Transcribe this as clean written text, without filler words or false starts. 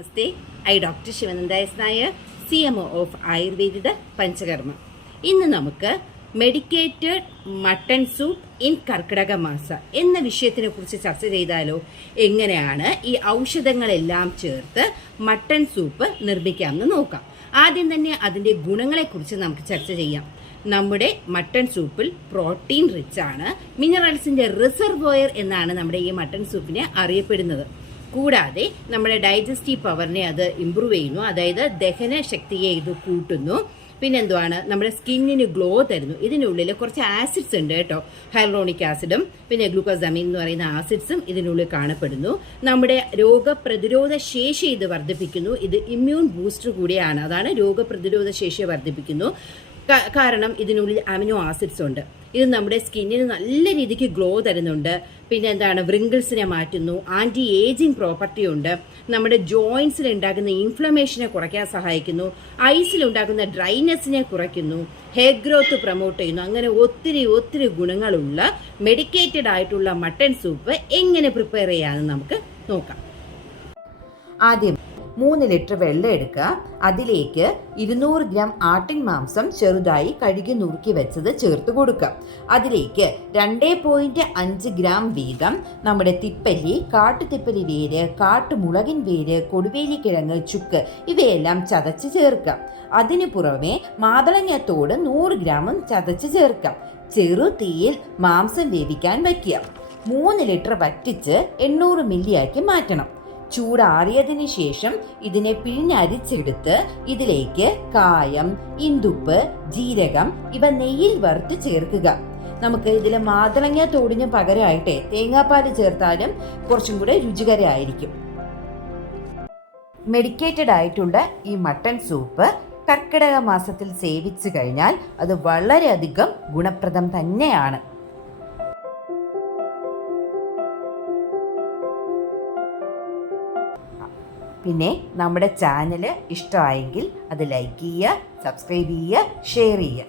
Namaste. Doctor Sivananda S Nair, CMO of Ayurvedika Panchakarma. ഇന്ന് നമുക്ക് medicated mutton soup in Karkidaka Masa എന്ന വിഷയത്തിനെ കുറിച്ച് ചർച്ച ചെയ്താലോ. എങ്ങനെയാണ് ഈ ഔഷധങ്ങളെല്ലാം ചേർത്ത് മട്ടൺ സൂപ്പ് നിർമ്മിക്കാമെന്ന് നോക്കാം. ആദ്യം തന്നെ അതിൻ്റെ ഗുണങ്ങളെക്കുറിച്ച് നമുക്ക് ചർച്ച ചെയ്യാം. നമ്മുടെ മട്ടൺ സൂപ്പിൽ പ്രോട്ടീൻ റിച്ച് ആണ്, മിനറൽസിൻ്റെ റിസർവോയർ എന്നാണ് നമ്മുടെ ഈ മട്ടൺ സൂപ്പിനെ അറിയപ്പെടുന്നത്. കൂടാതെ നമ്മുടെ ഡൈജസ്റ്റീവ് പവറിനെ അത് ഇമ്പ്രൂവ് ചെയ്യുന്നു, അതായത് ദഹന ശക്തിയെ ഇത് കൂട്ടുന്നു. പിന്നെന്തുവാണ്, നമ്മുടെ സ്കിന്നിന് ഗ്ലോ തരുന്നു. ഇതിനുള്ളിൽ കുറച്ച് ആസിഡ്സ് ഉണ്ട് കേട്ടോ, ഹൈലൂറോണിക് ആസിഡും പിന്നെ ഗ്ലൂക്കോസമീൻ എന്ന് പറയുന്ന ആസിഡ്സും ഇതിനുള്ളിൽ കാണപ്പെടുന്നു. നമ്മുടെ രോഗപ്രതിരോധ ശേഷി ഇത് വർദ്ധിപ്പിക്കുന്നു. ഇത് ഇമ്മ്യൂൺ ബൂസ്റ്റർ കൂടിയാണ്, അതാണ് രോഗപ്രതിരോധ ശേഷിയെ വർദ്ധിപ്പിക്കുന്നു. കാരണം ഇതിനുള്ളിൽ അമിനോ ആസിഡ്സ് ഉണ്ട്. ഇത് നമ്മുടെ സ്കിന്നിന് നല്ല രീതിക്ക് ഗ്ലോ തരുന്നുണ്ട്. പിന്നെ എന്താണ്, വ്രിങ്കിൾസിനെ മാറ്റുന്നു, ആൻറ്റി ഏജിങ് പ്രോപ്പർട്ടി ഉണ്ട്, നമ്മുടെ ജോയിൻസിൽ ഉണ്ടാകുന്ന ഇൻഫ്ലമേഷനെ കുറയ്ക്കാൻ സഹായിക്കുന്നു, ഐസിൽ ഉണ്ടാകുന്ന ഡ്രൈനെസ്സിനെ കുറയ്ക്കുന്നു, ഹെയർ ഗ്രോത്ത് പ്രൊമോട്ട് ചെയ്യുന്നു. അങ്ങനെ ഒത്തിരി ഗുണങ്ങളുള്ള മെഡിക്കേറ്റഡ് ആയിട്ടുള്ള മട്ടൺ സൂപ്പ് എങ്ങനെ പ്രിപ്പയർ ചെയ്യാമെന്ന് നമുക്ക് നോക്കാം. ആദ്യം 3 ലിറ്റർ വെള്ളം എടുക്കുക. അതിലേക്ക് 200 ഗ്രാം ആട്ടിൻ മാംസം ചെറുതായി കഴുകി നുറുക്കി വെച്ചത് ചേർത്ത് കൊടുക്കുക. അതിലേക്ക് 2.5 ഗ്രാം വീതം നമ്മുടെ തിപ്പല്ലി, കാട്ടുതിപ്പല്ലി വേര്, കാട്ടുമുളകിൻ വേര്, കൊടുവേലിക്കിഴങ്ങ്, ചുക്ക് ഇവയെല്ലാം ചതച്ച് ചേർക്കാം. അതിനു പുറമെ മാതളങ്ങത്തോട് 100 ഗ്രാമും ചതച്ച് ചേർക്കാം. ചെറു തീയിൽ മാംസം വേവിക്കാൻ വയ്ക്കുക. 3 ലിറ്റർ വറ്റിച്ച് 800 മില്ലിയാക്കി മാറ്റണം. ചൂടാറിയതിന് ശേഷം ഇതിനെ പിഴിഞ്ഞരിച്ചെടുത്ത് ഇതിലേക്ക് കായം, ഇന്ദുപ്പ്, ജീരകം ഇവ നെയ്യിൽ വറുത്ത് ചേർക്കുക. നമുക്ക് ഇതിൽ മാതളങ്ങ തോടിന് പകരമായിട്ട് തേങ്ങാപ്പാൽ ചേർത്താലും കുറച്ചും കൂടെ രുചികരമായിരിക്കും. മെഡിക്കേറ്റഡ് ആയിട്ടുള്ള ഈ മട്ടൺ സൂപ്പ് കർക്കിടക മാസത്തിൽ സേവിച്ചു കഴിഞ്ഞാൽ അത് വളരെയധികം ഗുണപ്രദം തന്നെയാണ്. പിന്നെ നമ്മുടെ ചാനൽ ഇഷ്ടമായെങ്കിൽ അത് ലൈക്ക് ചെയ്യുക, സബ്സ്ക്രൈബ് ചെയ്യുക, ഷെയർ ചെയ്യുക.